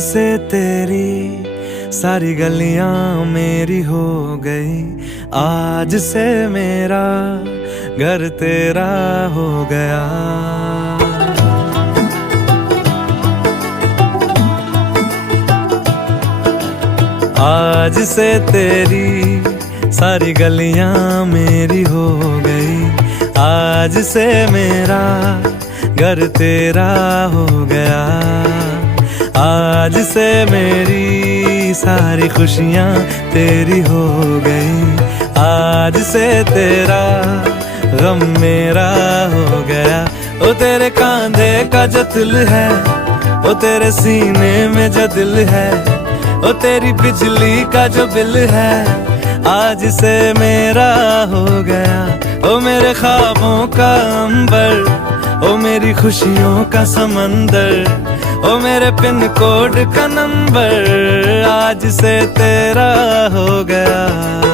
से तेरी सारी गलियां मेरी हो गई, आज से मेरा घर तेरा हो गया। आज से तेरी सारी गलियां मेरी हो गई, आज से मेरा घर तेरा हो गया। आज से मेरी सारी खुशियां तेरी हो गई, आज से तेरा गम मेरा हो गया। ओ तेरे कांधे का जो दिल है, ओ तेरे सीने में जो दिल है, ओ तेरी बिजली का जो बिल है, आज से मेरा हो गया। ओ मेरे ख्वाबों का अंबर, ओ मेरी खुशियों का समंदर, ओ मेरे पिन कोड का नंबर, आज से तेरा हो गया।